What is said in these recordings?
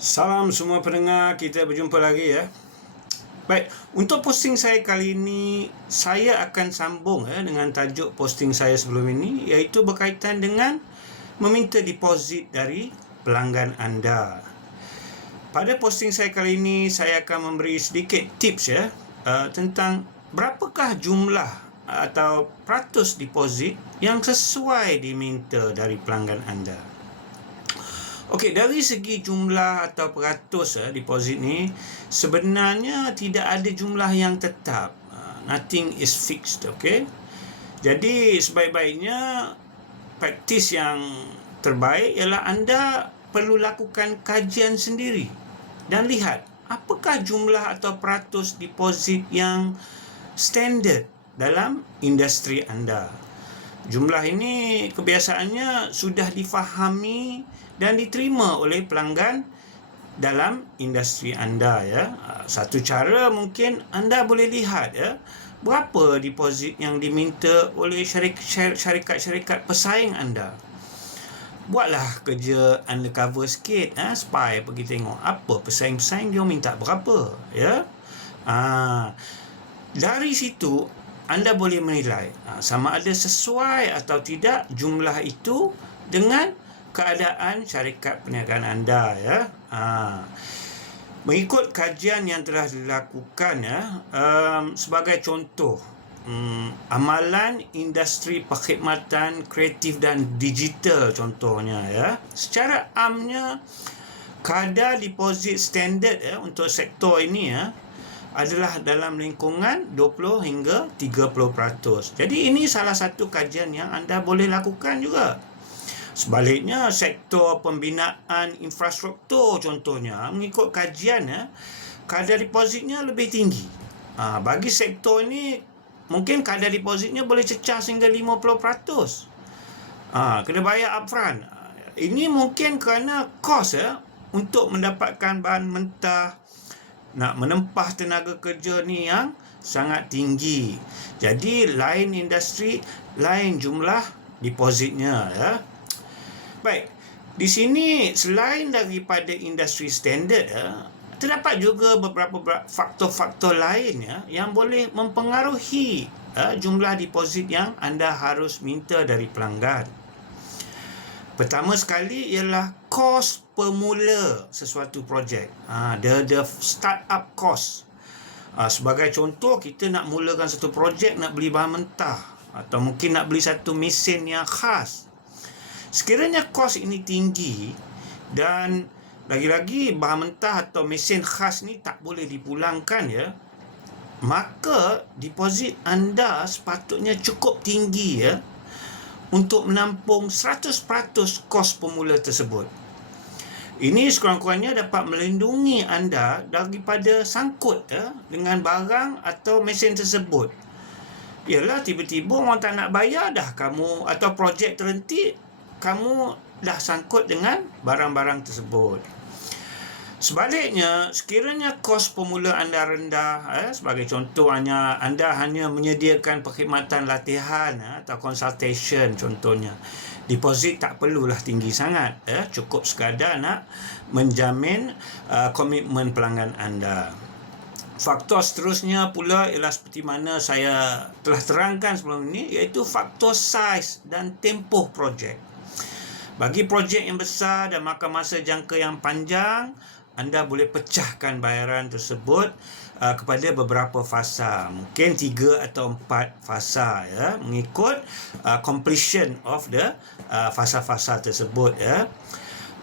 Salam semua pendengar, kita berjumpa lagi ya. Baik, untuk posting saya kali ini, saya akan sambung ya dengan tajuk posting saya sebelum ini iaitu berkaitan dengan meminta deposit dari pelanggan anda. Pada posting saya kali ini, saya akan memberi sedikit tips ya uh, tentang berapakah jumlah atau peratus deposit yang sesuai diminta dari pelanggan anda. Okey, dari segi jumlah atau peratus uh, deposit ni sebenarnya tidak ada jumlah yang tetap. Uh, nothing is fixed, okey. Jadi sebaik-baiknya praktis yang terbaik ialah anda perlu lakukan kajian sendiri dan lihat apakah jumlah atau peratus deposit yang standard dalam industri anda. Jumlah ini kebiasaannya sudah difahami dan diterima oleh pelanggan dalam industri anda ya. Ah, satu cara mungkin anda boleh lihat ya berapa deposit yang diminta oleh syarikat-syarikat pesaing anda. Buatlah kerja undercover sikit ha, spy pergi tengok apa pesaing-pesaing dia minta berapa ya. Ha, dari situ anda boleh menilai ha, sama ada sesuai atau tidak jumlah itu dengan keadaan syarikat perniagaan anda ya. Ha. Mengikut kajian yang telah dilakukan ya, sebagai contoh um, amalan industri perkhidmatan kreatif dan digital contohnya ya. Secara amnya kadar deposit standard ya untuk sektor ini ya adalah dalam lingkungan 20 hingga 30%. Jadi ini salah satu kajian yang anda boleh lakukan juga. Sebaliknya, sektor pembinaan infrastruktur contohnya, mengikut kajian, ya, kadar depositnya lebih tinggi. Ha, bagi sektor ini, mungkin kadar depositnya boleh cecah sehingga 50%. Ha, kena bayar upfront. Ini mungkin kerana kos ya, untuk mendapatkan bahan mentah, nak menempah tenaga kerja ni yang sangat tinggi. Jadi, lain industri, lain jumlah depositnya. Ya. Baik, di sini selain daripada industri standard ya, terdapat juga beberapa faktor-faktor lain ya yang boleh mempengaruhi ya, jumlah deposit yang anda harus minta dari pelanggan. Pertama sekali ialah kos pemula sesuatu projek. Ha, the the start-up cost. Ha, sebagai contoh, kita nak mulakan satu projek nak beli bahan mentah atau mungkin nak beli satu mesin yang khas. Sekiranya kos ini tinggi dan lagi-lagi bahan mentah atau mesin khas ni tak boleh dipulangkan ya, maka deposit anda sepatutnya cukup tinggi ya untuk menampung 100% kos pemula tersebut. Ini sekurang-kurangnya dapat melindungi anda daripada sangkut ya, dengan barang atau mesin tersebut. Yalah tiba-tiba orang tak nak bayar dah kamu atau projek terhenti kamu dah sangkut dengan barang-barang tersebut. Sebaliknya, sekiranya kos pemula anda rendah, eh, sebagai contoh hanya anda hanya menyediakan perkhidmatan latihan eh, atau consultation contohnya, deposit tak perlulah tinggi sangat, eh, cukup sekadar nak menjamin uh, komitmen pelanggan anda. Faktor seterusnya pula ialah seperti mana saya telah terangkan sebelum ini, iaitu faktor size dan tempoh projek. Bagi projek yang besar dan makan masa jangka yang panjang, anda boleh pecahkan bayaran tersebut uh, kepada beberapa fasa. Mungkin tiga atau empat fasa ya, mengikut uh, completion of the uh, fasa-fasa tersebut ya.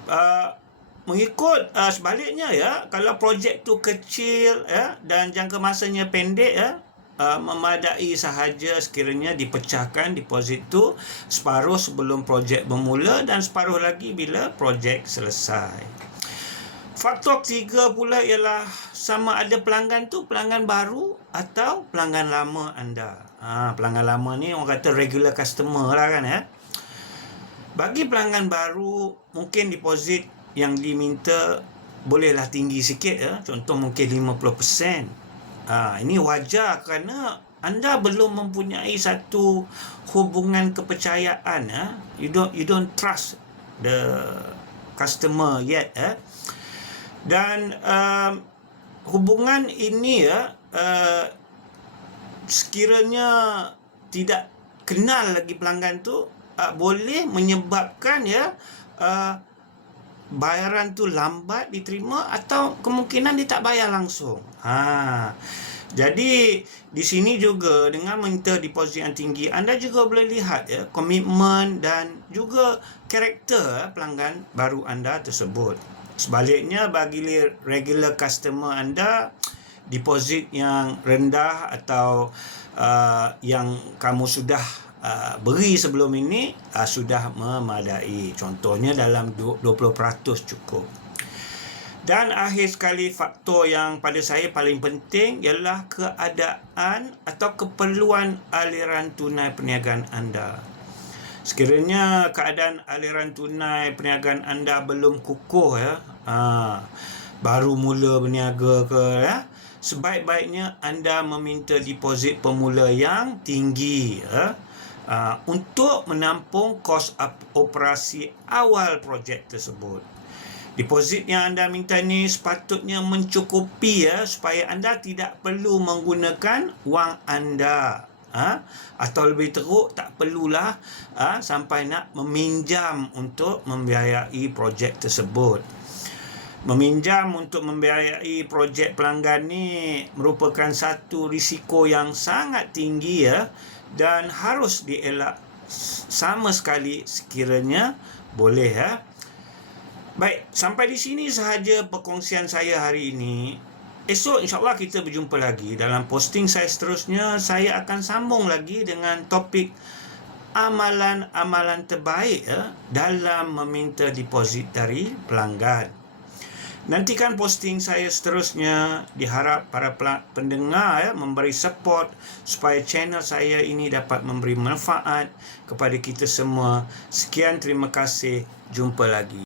Uh, mengikut uh, sebaliknya ya, kalau projek tu kecil ya dan jangka masanya pendek ya, uh, memadai sahaja sekiranya dipecahkan deposit tu separuh sebelum projek bermula dan separuh lagi bila projek selesai. Faktor ketiga pula ialah sama ada pelanggan tu pelanggan baru atau pelanggan lama anda. Ha, pelanggan lama ni orang kata regular customer lah kan ya. Bagi pelanggan baru mungkin deposit yang diminta bolehlah tinggi sikit ya. Contoh mungkin 50%. Ha, ini wajar kerana anda belum mempunyai satu hubungan kepercayaan. Ha? You don't you don't trust the customer yet. Ha? Dan uh, hubungan ini ya uh, sekiranya tidak kenal lagi pelanggan tu uh, boleh menyebabkan ya uh, bayaran tu lambat diterima atau kemungkinan dia tak bayar langsung. Ha. Jadi di sini juga dengan minta deposit yang tinggi anda juga boleh lihat ya komitmen dan juga karakter pelanggan baru anda tersebut. Sebaliknya bagi regular customer anda deposit yang rendah atau uh, yang kamu sudah uh, beri sebelum ini uh, sudah memadai. Contohnya dalam 20% cukup. Dan akhir sekali faktor yang pada saya paling penting ialah keadaan atau keperluan aliran tunai perniagaan anda. Sekiranya keadaan aliran tunai perniagaan anda belum kukuh ya, ha, baru mula berniaga ke ya, sebaik-baiknya anda meminta deposit pemula yang tinggi ya, uh, untuk menampung kos operasi awal projek tersebut. Deposit yang anda minta ni sepatutnya mencukupi ya supaya anda tidak perlu menggunakan wang anda. Ha? Atau lebih teruk tak perlulah ha? sampai nak meminjam untuk membiayai projek tersebut. Meminjam untuk membiayai projek pelanggan ni merupakan satu risiko yang sangat tinggi ya dan harus dielak sama sekali sekiranya boleh ya. Baik, sampai di sini sahaja perkongsian saya hari ini. Esok insyaAllah kita berjumpa lagi dalam posting saya seterusnya. Saya akan sambung lagi dengan topik amalan-amalan terbaik ya, dalam meminta deposit dari pelanggan. Nantikan posting saya seterusnya. Diharap para pendengar ya, memberi support supaya channel saya ini dapat memberi manfaat kepada kita semua. Sekian terima kasih. Jumpa lagi.